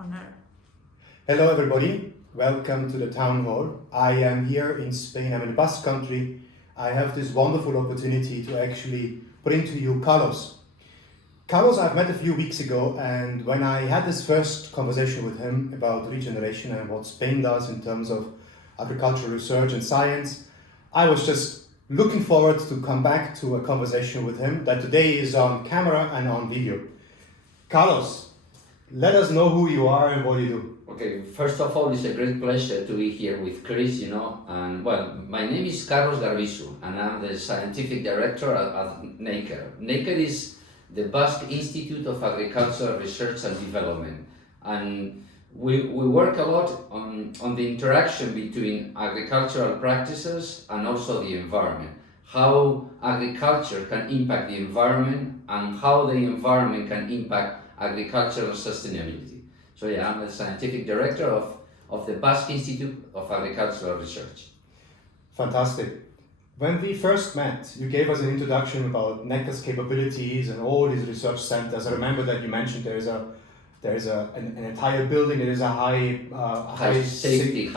on air. Hello everybody, welcome to the town hall. I am here in Spain, I'm in the Basque country. I have this wonderful opportunity to actually bring to you Carlos. Carlos I've met a few weeks ago, and when I had this first conversation with him about regeneration and what Spain does in terms of agricultural research and science, I was just looking forward to come back to a conversation with him that today is on camera and on video. Carlos, let us know who you are and what you do. Okay, first of all, it's a great pleasure to be here with Chris, and well, my name is Carlos Garbisu, and I'm the scientific director at NACER. NACER is the Basque Institute of Agricultural Research and Development, and we work a lot on the interaction between agricultural practices and also the environment, how agriculture can impact the environment and how the environment can impact agricultural sustainability. So yeah, I'm the scientific director of the Basque Institute of Agricultural Research. Fantastic. When we first met, you gave us an introduction about NECA's capabilities and all these research centers. I remember that you mentioned there is an entire building. There is a high safety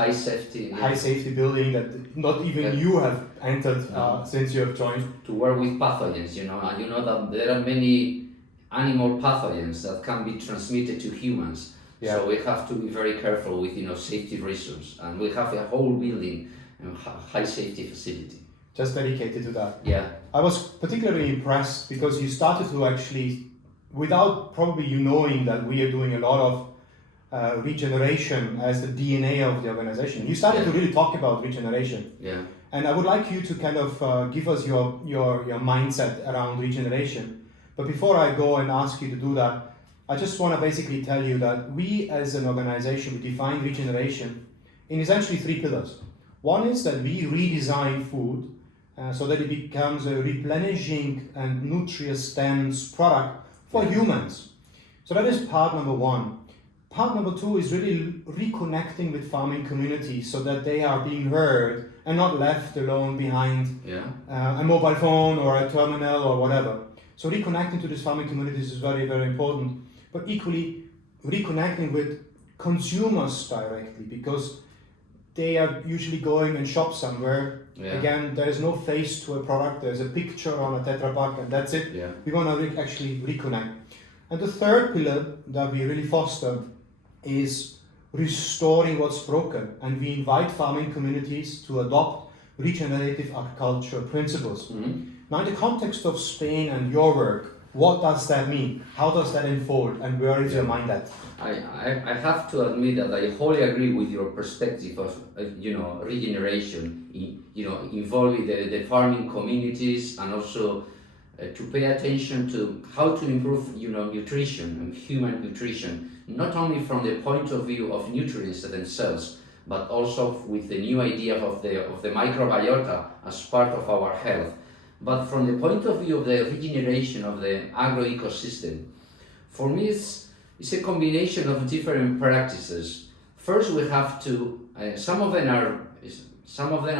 building that not even you have entered since you have joined. To work with pathogens, and you know that there are many animal pathogens that can be transmitted to humans. Yeah. So we have to be very careful with safety reasons, and we have a whole building and high safety facility. Just dedicated to that. Yeah. I was particularly impressed because you started to actually, without probably you knowing that we are doing a lot of regeneration as the DNA of the organization. You started to really talk about regeneration. Yeah. And I would like you to kind of give us your mindset around regeneration. But before I go and ask you to do that, I just want to basically tell you that we as an organization, we define regeneration in essentially 3 pillars. One is that we redesign food so that it becomes a replenishing and nutrient-dense product for humans. So that is part number 1. Part number 2 is really reconnecting with farming communities so that they are being heard and not left alone behind a mobile phone or a terminal or whatever. So reconnecting to these farming communities is very, very important, but equally reconnecting with consumers directly, because they are usually going and shop somewhere. Yeah. Again, there is no face to a product, there's a picture on a Tetra Pak and that's it. Yeah. We want to actually reconnect. And the third pillar that we really foster is restoring what's broken, and we invite farming communities to adopt regenerative agriculture principles. Mm-hmm. Now, in the context of Spain and your work, what does that mean? How does that unfold, and where is your mind at? I have to admit that I wholly agree with your perspective of regeneration, involving the farming communities, and also to pay attention to how to improve nutrition and human nutrition, not only from the point of view of nutrients themselves, but also with the new idea of the microbiota as part of our health. But from the point of view of the regeneration of the agro-ecosystem, for me it's a combination of different practices. First, we have to, some of them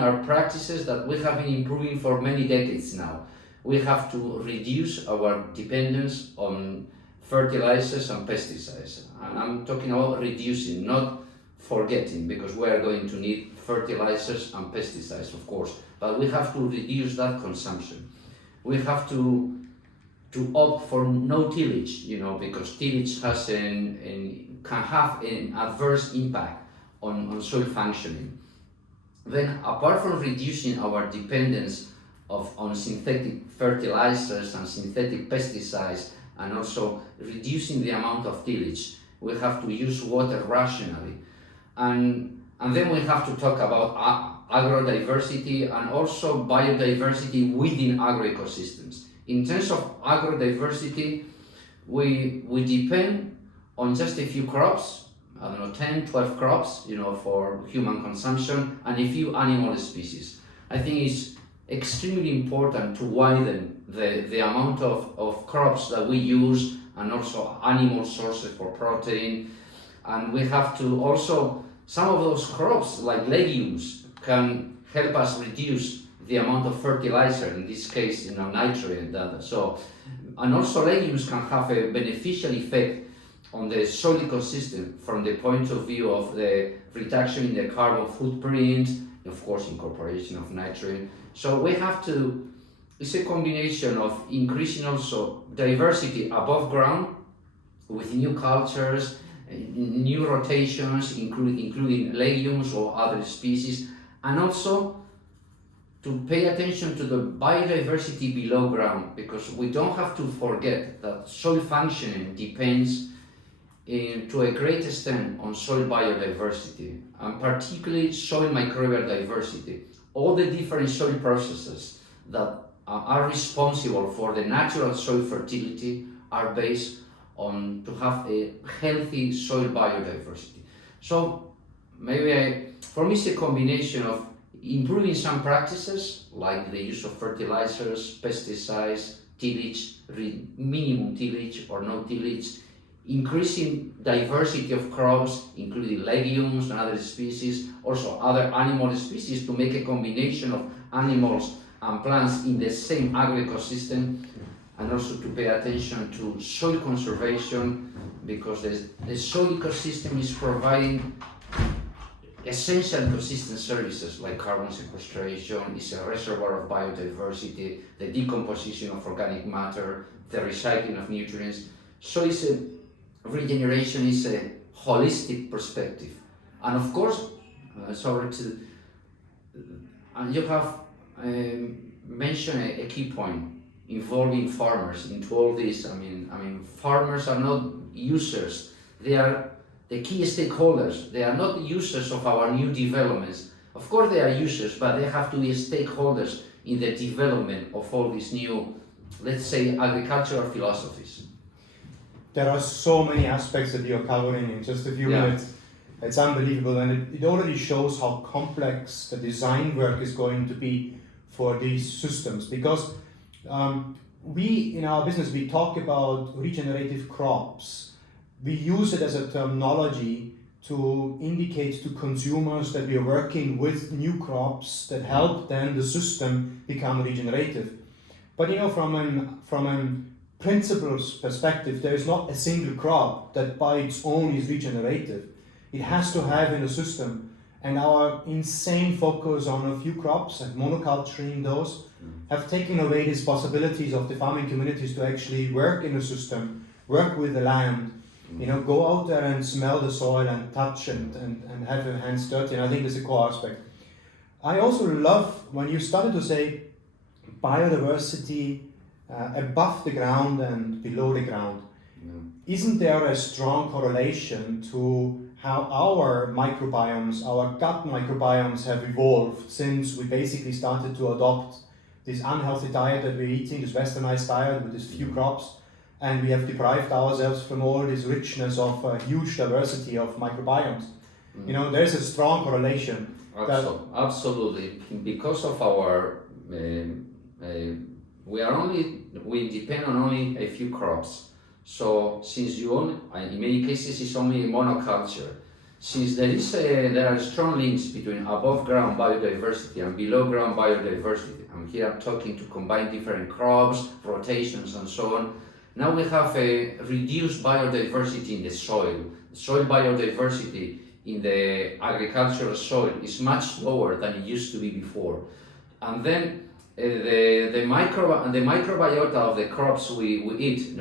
are practices that we have been improving for many decades now. We have to reduce our dependence on fertilizers and pesticides. And I'm talking about reducing, not forgetting, because we are going to need fertilizers and pesticides, of course, but we have to reduce that consumption. We have to opt for no tillage, because tillage can have an adverse impact on soil functioning. Then, apart from reducing our dependence on synthetic fertilizers and synthetic pesticides, and also reducing the amount of tillage, we have to use water rationally. And then we have to talk about agrodiversity and also biodiversity within agroecosystems. In terms of agrodiversity, we depend on just a few crops, 10, 12 crops, for human consumption, and a few animal species. I think it's extremely important to widen the amount of crops that we use, and also animal sources for protein. And we have to also, some of those crops, like legumes, can help us reduce the amount of fertilizer, in this case, nitrogen. And also legumes can have a beneficial effect on the soil ecosystem from the point of view of the reduction in the carbon footprint, of course incorporation of nitrogen. So we have to, it's a combination of increasing also diversity above ground with new cultures, new rotations, including legumes or other species, and also to pay attention to the biodiversity below ground, because we don't have to forget that soil functioning depends to a great extent on soil biodiversity, and particularly soil microbial diversity. All the different soil processes that are responsible for the natural soil fertility are based on to have a healthy soil biodiversity. So for me it's a combination of improving some practices like the use of fertilizers, pesticides, tillage, minimum tillage or no tillage, increasing diversity of crops, including legumes and other species, also other animal species, to make a combination of animals and plants in the same agroecosystem, and also to pay attention to soil conservation, because the soil ecosystem is providing essential ecosystem services like carbon sequestration, is a reservoir of biodiversity, the decomposition of organic matter, the recycling of nutrients. So regeneration is a holistic perspective. And of course, you have mentioned a key point, involving farmers into all this. I mean, farmers are not users, they are the key stakeholders. They are not users of our new developments. Of course they are users, but they have to be stakeholders in the development of all these new, let's say, agricultural philosophies. There are so many aspects that you're covering in just a few minutes. It's unbelievable, and it already shows how complex the design work is going to be for these systems, because we, in our business, we talk about regenerative crops. We use it as a terminology to indicate to consumers that we are working with new crops that help then the system become regenerative. But from an principles perspective, there is not a single crop that by its own is regenerative. It has to have in the system, and our insane focus on a few crops and monoculturing those have taken away these possibilities of the farming communities to actually work in the system, work with the land, go out there and smell the soil and touch and have your hands dirty, and I think that's a core aspect. I also love when you started to say biodiversity above the ground and below the ground. Isn't there a strong correlation to how our microbiomes, our gut microbiomes have evolved since we basically started to adopt this unhealthy diet that we're eating, this westernized diet with these few crops, and we have deprived ourselves from all this richness of a huge diversity of microbiomes. There's a strong correlation. Absolutely. Because of our, we depend on only a few crops. So since in many cases it's only a monoculture, since there are strong links between above ground biodiversity and below ground biodiversity, and here I'm talking to combine different crops, rotations and so on. Now we have a reduced biodiversity in the soil. Soil biodiversity in the agricultural soil is much lower than it used to be before. And then the microbiota of the crops we eat,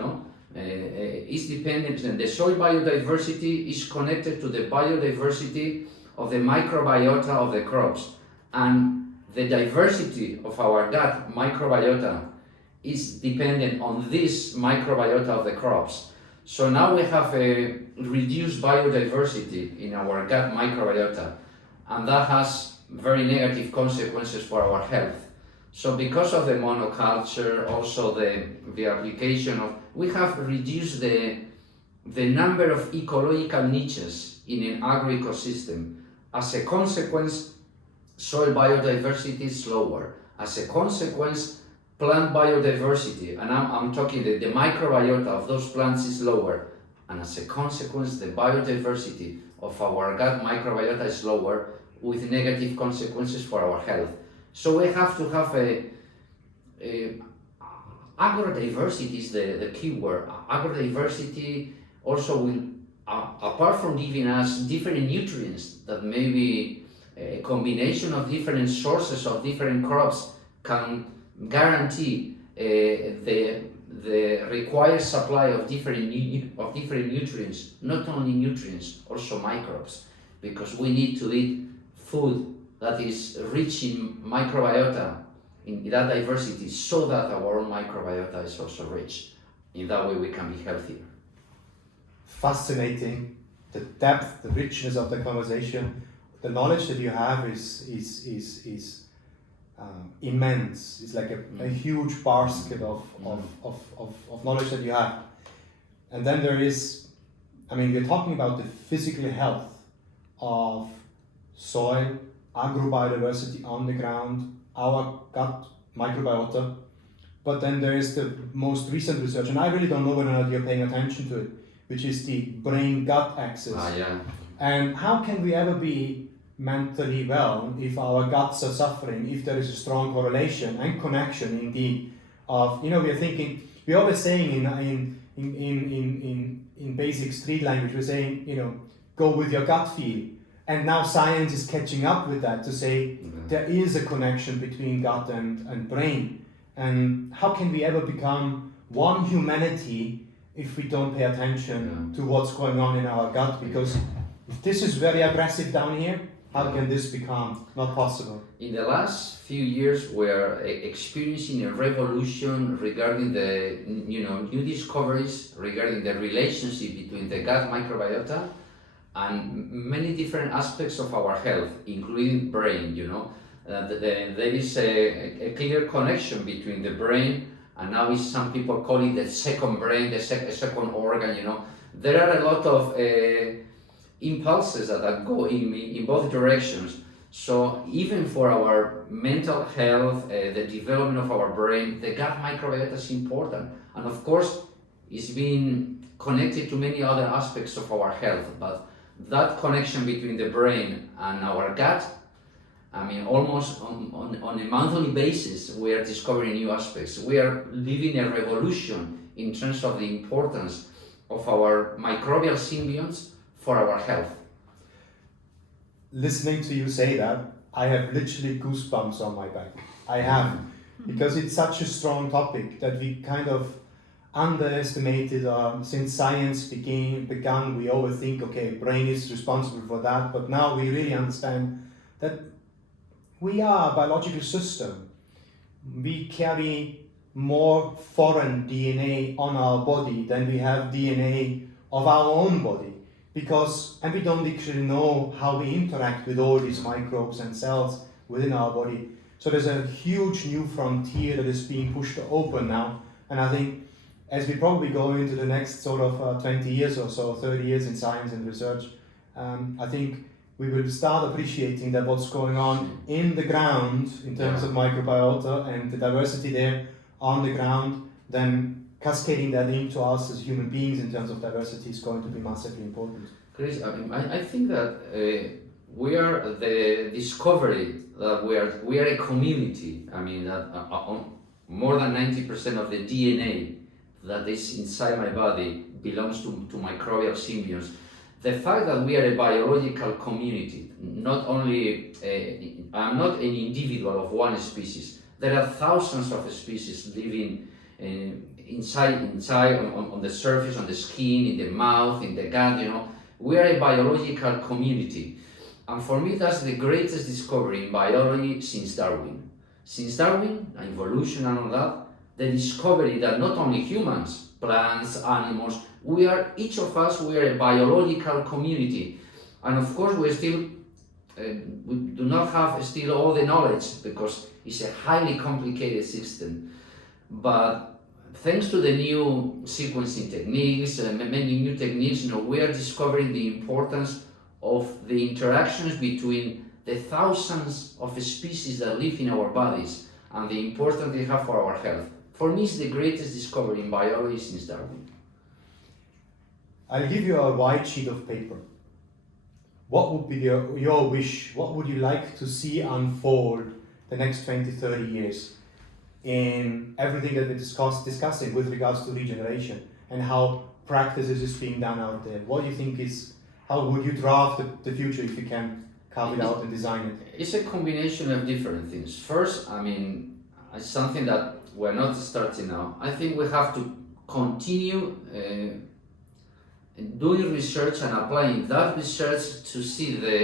is dependent, and the soil biodiversity is connected to the biodiversity of the microbiota of the crops. And the diversity of our gut microbiota is dependent on this microbiota of the crops. So now we have a reduced biodiversity in our gut microbiota, and that has very negative consequences for our health. So because of the monoculture, also the application of, we have reduced the number of ecological niches in an agroecosystem. As a consequence, soil biodiversity is lower. As a consequence, plant biodiversity, and I'm talking the microbiota of those plants is lower, and as a consequence the biodiversity of our gut microbiota is lower, with negative consequences for our health. So we have to have agrodiversity is the key word. Agrodiversity also will, apart from giving us different nutrients that maybe a combination of different sources of different crops can guarantee the required supply of different nutrients, not only nutrients, also microbes, because we need to eat food that is rich in microbiota, in that diversity, so that our own microbiota is also rich. In that way, we can be healthier. Fascinating, the depth, the richness of the conversation, the knowledge that you have is immense. It's like a huge basket of knowledge that you have. And then there is, I mean, we're talking about the physical health of soil, agrobiodiversity on the ground, our gut microbiota. But then there is the most recent research, and I really don't know whether or not you're paying attention to it, which is the brain-gut axis. Yeah. And how can we ever be mentally well if our guts are suffering, if there is a strong correlation and connection indeed of, we're thinking, we're always saying in basic street language, we're saying, go with your gut feel. And now science is catching up with that to say there is a connection between gut and brain. And how can we ever become one humanity if we don't pay attention to what's going on in our gut? Because if this is very aggressive down here, how can this become not possible? In the last few years, we are experiencing a revolution regarding the new discoveries regarding the relationship between the gut microbiota and many different aspects of our health, including brain. There is a clear connection between the brain and now some people call it the second brain, the second organ. There are a lot of impulses that go in both directions. So even for our mental health, the development of our brain, the gut microbiota is important. And of course, it's been connected to many other aspects of our health. But that connection between the brain and our gut, I mean, almost on a monthly basis, we are discovering new aspects. We are living a revolution in terms of the importance of our microbial symbionts for our health. Listening to you say that, I have literally goosebumps on my back. I have, because it's such a strong topic that we kind of underestimated since science began. We always think, okay, brain is responsible for that, but now we really understand that we are a biological system. We carry more foreign DNA on our body than we have DNA of our own body. And we don't actually know how we interact with all these microbes and cells within our body. So there's a huge new frontier that is being pushed open now. And I think as we probably go into the next sort of 20 years or so, 30 years in science and research, I think we will start appreciating that what's going on in the ground in terms of microbiota and the diversity there on the ground, then cascading that into us as human beings in terms of diversity is going to be massively important. Chris, I think that we are the discovery that we are a community. I mean, that more than 90% of the DNA that is inside my body belongs to microbial symbionts. The fact that we are a biological community, not only, I'm not an individual of one species. There are thousands of species living inside on the surface, on the skin, in the mouth, in the gut. We are a biological community. And for me, that's the greatest discovery in biology since Darwin. Since Darwin, evolution and all that, the discovery that not only humans, plants, animals, each of us, we are a biological community. And of course, we do not have still all the knowledge because it's a highly complicated system. But thanks to the new sequencing techniques, many new techniques, we are discovering the importance of the interactions between the thousands of species that live in our bodies and the importance they have for our health. For me, it's the greatest discovery in biology since Darwin. I'll give you a white sheet of paper. What would be your wish? What would you like to see unfold the next 20, 30 years in everything that we're discussing with regards to regeneration and how practices is being done out there? What do you think is, how would you draft the future if you can carve it out and design it? It's a combination of different things. First, I mean, it's something that we're not starting now. I think we have to continue doing research and applying that research to see the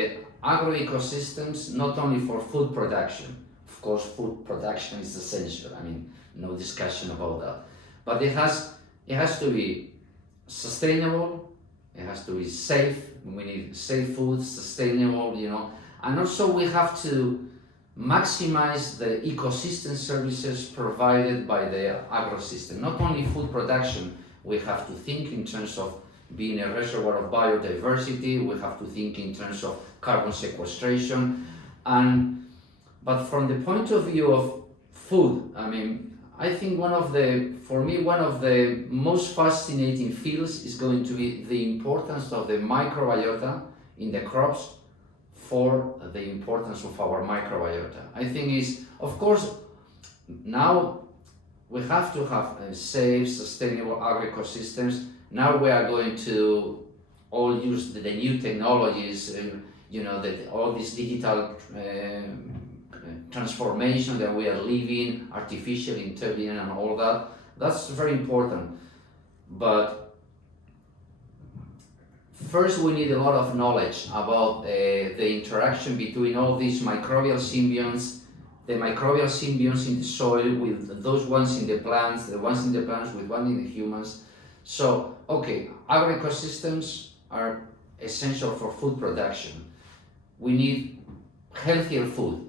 agroecosystems not only for food production. Of course, food production is essential. I mean, no discussion about that. But it has to be sustainable. It has to be safe. We need safe food, sustainable, you know. And also we have to maximize the ecosystem services provided by the agrosystem. Not only food production, we have to think in terms of being a reservoir of biodiversity, we have to think in terms of carbon sequestration. But from the point of view of food, I mean, I think for me, one of the most fascinating fields is going to be the importance of the microbiota in the crops for the importance of our microbiota. I think is, of course, now we have to have safe, sustainable agroecosystems. Now we are going to all use the new technologies, you know, all this digital transformation that we are living, artificial intelligence and all that. That's very important. But first we need a lot of knowledge about the interaction between all these microbial symbionts, the microbial symbionts in the soil with those ones in the plants, the ones in the plants with one in the humans. So, okay, agroecosystems are essential for food production. We need healthier food,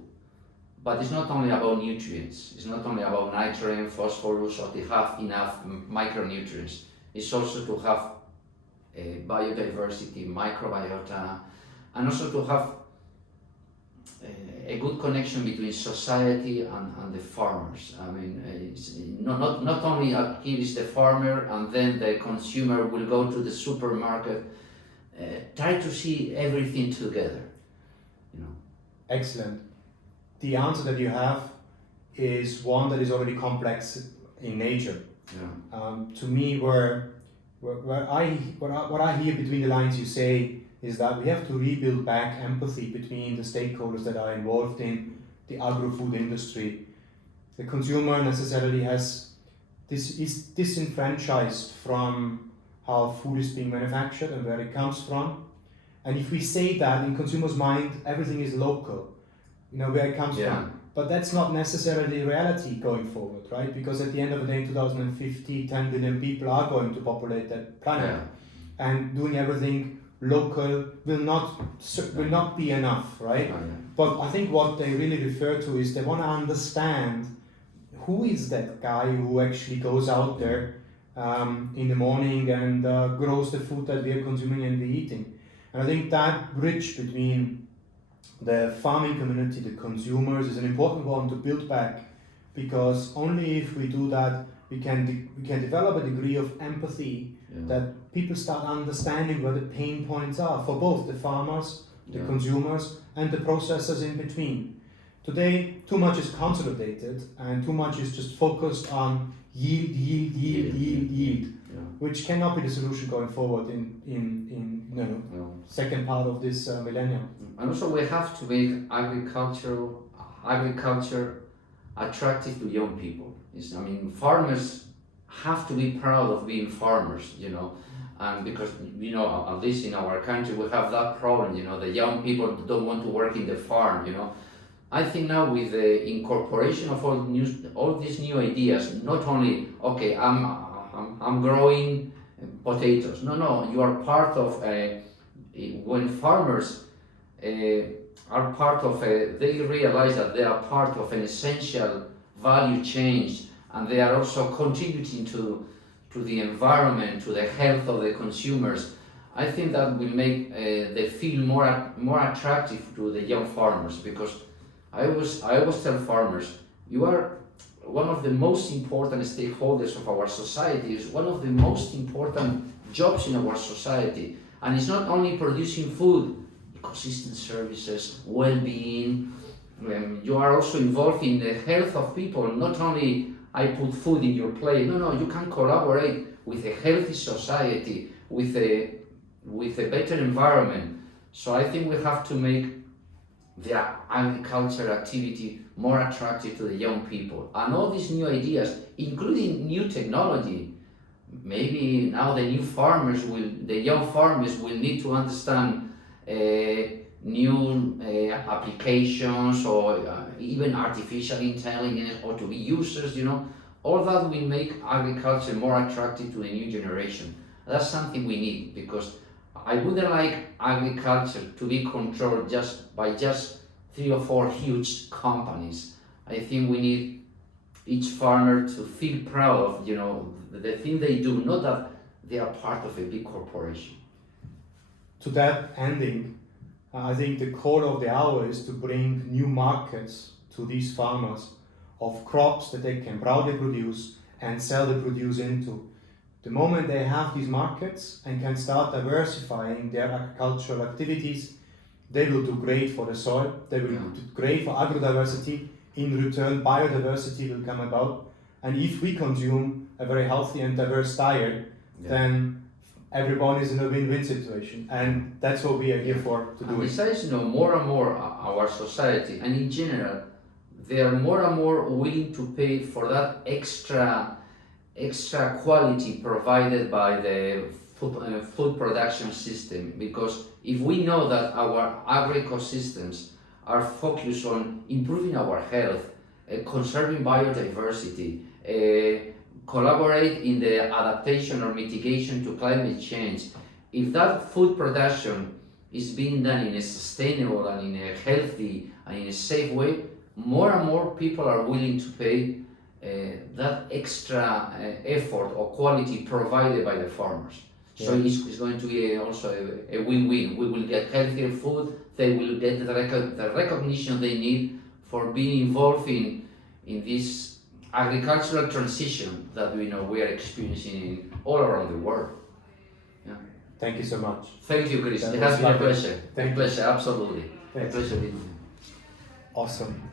but it's not only about nutrients. It's not only about nitrogen, phosphorus, or to have enough micronutrients. It's also to have biodiversity, microbiota, and also to have a good connection between society and the farmers. I mean, it's not only here is the farmer and then the consumer will go to the supermarket. Try to see everything together, you know. Excellent. The answer that you have is one that is already complex in nature. Yeah. To me, what I hear between the lines you say is that we have to rebuild back empathy between the stakeholders that are involved in the agro-food industry. The consumer necessarily is disenfranchised from how food is being manufactured and where it comes from. And if we say that in consumers' mind, everything is local, you know, where it comes from. But that's not necessarily reality going forward, right? Because at the end of the day, in 2050, 10 billion people are going to populate that planet. Yeah. And doing everything local will not be enough, right? But I think what they really refer to is they want to understand who is that guy who actually goes out there in the morning and grows the food that we are consuming and we eating. And I think that bridge between the farming community, the consumers, is an important one to build back, because only if we do that we can develop a degree of empathy, that people start understanding where the pain points are for both the farmers, the consumers, and the processors in between. Today, too much is consolidated and too much is just focused on yield, which cannot be the solution going forward in second part of this millennium. And also we have to make agriculture attractive to young people. I mean, farmers have to be proud of being farmers, you know, and because, you know, at least in our country we have that problem, you know, the young people don't want to work in the farm, you know. I think now with the incorporation of all these new ideas, not only, okay, I'm growing potatoes. No, you are part of when farmers are part of they realize that they are part of an essential value chain, and they are also contributing to the environment, to the health of the consumers. I think that will make the field more attractive to the young farmers, because I always tell farmers, you are one of the most important stakeholders of our society, is one of the most important jobs in our society, and it's not only producing food, ecosystem services, well-being. You are also involved in the health of people. Not only I put food in your plate. No, you can collaborate with a healthy society, with a better environment. So I think we have to make the agricultural activity more attractive to the young people. And all these new ideas, including new technology, maybe now the young farmers will need to understand new applications, or even artificial intelligence, or to be users, all that will make agriculture more attractive to the new generation. That's something we need, because I wouldn't like agriculture to be controlled by 3 or 4 huge companies. I think we need each farmer to feel proud of, the thing they do, not that they are part of a big corporation. To that ending, I think the core of the hour is to bring new markets to these farmers of crops that they can proudly produce and sell the produce into. The moment they have these markets and can start diversifying their agricultural activities, they will do great for the soil, they will do great for agrodiversity. In return, biodiversity will come about. And if we consume a very healthy and diverse diet, then everyone is in a win-win situation. And that's what we are here for, to do it. Besides, more and more our society, and in general, they are more and more willing to pay for that extra quality provided by the food production system. Because if we know that our agri-ecosystems are focused on improving our health, conserving biodiversity, collaborate in the adaptation or mitigation to climate change, if that food production is being done in a sustainable and in a healthy and in a safe way, more and more people are willing to pay that extra effort or quality provided by the farmers. So it's going to be also a win-win. We will get healthier food, they will get the recognition they need for being involved in this agricultural transition that we know we are experiencing all around the world. Yeah. Thank you so much. Thank you, Chris. That It was has been a lovely. pleasure. Thank you. Pleasure, absolutely. Thanks. A pleasure being here. Awesome.